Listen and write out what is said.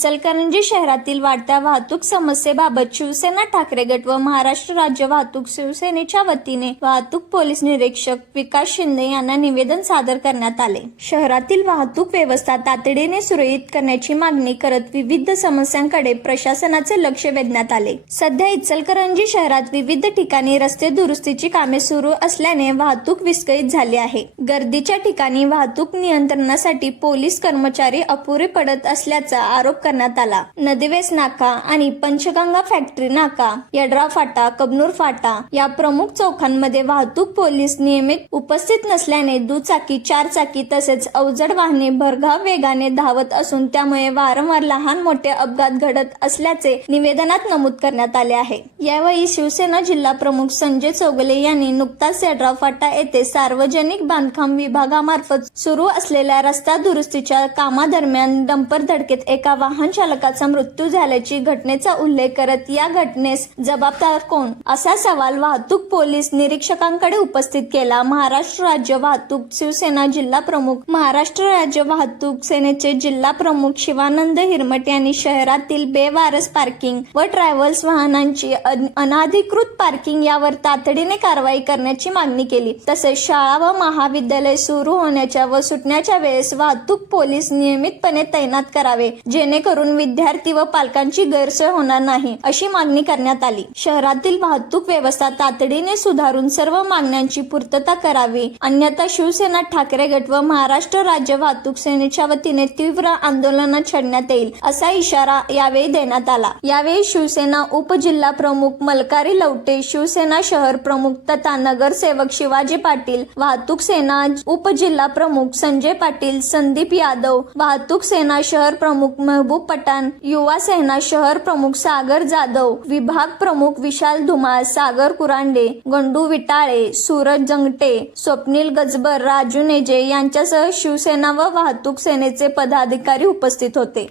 इचलकरंजी शहरातील वाढत्या वाहतूक समस्येबाबत शिवसेना ठाकरे गट व महाराष्ट्र राज्य वाहतूक शिवसेनेच्या वतीने वाहतूक पोलीस निरीक्षक विकास शिंदे यांना निवेदन सादर करण्यात आले। शहरातील वाहतूक व्यवस्था तातडीने सुरळीत करण्याची मागणी करत विविध समस्यांकडे प्रशासनाचे लक्ष वेधण्यात आले। सध्या इचलकरंजी शहरात विविध ठिकाणी रस्ते दुरुस्तीची कामे सुरू असल्याने वाहतूक विस्कळीत झाली आहे। गर्दीच्या ठिकाणी वाहतूक नियंत्रणासाठी पोलीस कर्मचारी अपुरे पडत असल्याचा आरोप करण्यात आला। नदीवेस नाका आणि पंचगंगा फॅक्टरी नाका, यड्रा फाटा, कबनूर फाटा या प्रमुख चौकांमध्ये वाहतूक पोलीस नियमित उपस्थित नसल्याने दुचाकी, चारचाकी तसेच अवजड वाहने भरधाव वेगाने धावत असून त्यामुळे वारंवार लहान मोठे अपघात घडत असल्याचे निवेदनात नमूद करण्यात आले आहे। यावेळी शिवसेना जिल्हा प्रमुख संजय चौगुले यांनी नुकताच यड्रा फाटा येथे सार्वजनिक बांधकाम विभागामार्फत सुरू असलेल्या रस्ता दुरुस्तीच्या कामादरम्यान डंपर धडकेत एका वाहन चालकाचा मृत्यू झाल्याची घटनेचा उल्लेख करत या घटनेस जबाबदार कोण असा सवाल वाहतूक पोलीस निरीक्षकांकडे उपस्थित केला। महाराष्ट्र राज्य वाहतूक शिवसेना जिल्हा प्रमुख, महाराष्ट्र राज्य वाहतूक सेनेचे जिल्हा प्रमुख शिवानंद हिरमट यांनी शहरातील बेवारस पार्किंग व ट्रॅव्हल्स वाहनांची अनधिकृत पार्किंग यावर तातडीने कारवाई करण्याची मागणी केली। तसेच शाळा व महाविद्यालय सुरू होण्याच्या व सुटण्याच्या वेळेस वाहतूक पोलीस नियमितपणे तैनात करावे, जेणेकरून विद्यार्थी व पालकांची गैरसोय होणार नाही, अशी मागणी करण्यात आली। शहरातील वाहतूक व्यवस्था तातडीने सुधारून सर्व मागण्यांची पूर्तता करावी, अन्यथा शिवसेना ठाकरे गट व महाराष्ट्र राज्य वाहतूक सेनेच्या वतीने तीव्र आंदोलन छेडण्यात येईल, असा इशारा यावेळी देण्यात आला। यावेळी शिवसेना उपजिल्हा प्रमुख मलकारी लवटे, शिवसेना शहर प्रमुख तथा नगरसेवक शिवाजी पाटील, वाहतूक सेना उपजिल्हा प्रमुख संजय पाटील, संदीप यादव, वाहतूक सेना शहर प्रमुख महबूब पठाण, युवा सेना शहर प्रमुख सागर जाधव, विभाग प्रमुख विशाल धुमाळ, सागर कुरांडे, गंडू विटाळे, सूरज जंगटे, स्वप्नील गजबर, राजू नेजे यांच्यासह शिवसेना व वाहतूक सेनेचे पदाधिकारी उपस्थित होते।